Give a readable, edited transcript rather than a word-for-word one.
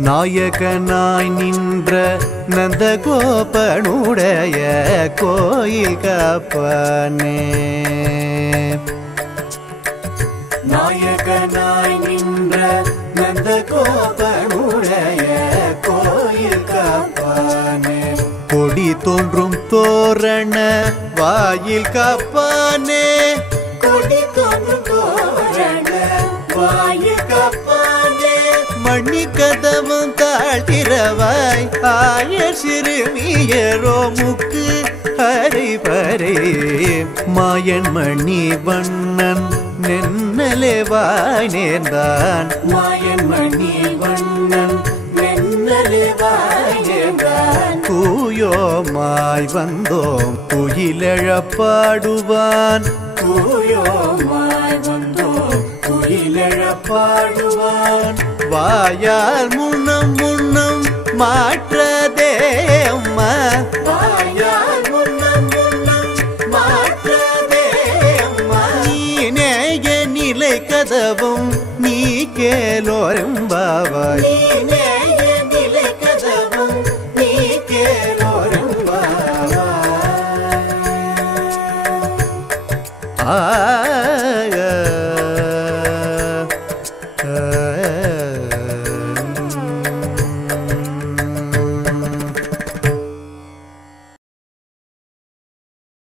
நாயகனாய் நின்ற நந்தகோபனுடைய கோயில் காப்பானே நாயகனாய் நின்ற நந்தகோபனுடைய கோயில் காப்பானே கொடி தோன்றும் தோரண வாயில் காப்பானே கொடி தோன்றும் தோரண வாயில் காப்பானே மணி கதவும் தாழ்த்திரவாய் ஆய சிறுமியரோ முக்கு ஹரிபரே மாயன் மணி வண்ணன் நென்னலே வாய் நேர்ந்தான் மாயன் மணி வண்ணன் நென்னலே வாய் நேர்ந்தான் தூயோமாய் வந்தோம் குயிலெழப்பாடுவான் தூயோமாய் வந்தோம் குயிலெழப்பாடுவான் வாயால் முன்னம் முன்னம் மாற்றதே அம்மா வாயால் முன்னம் முன்னம் மாற்றதே அம்மா நீ நேய நிலை கதவும் நீ கேலோரும் பாவாய்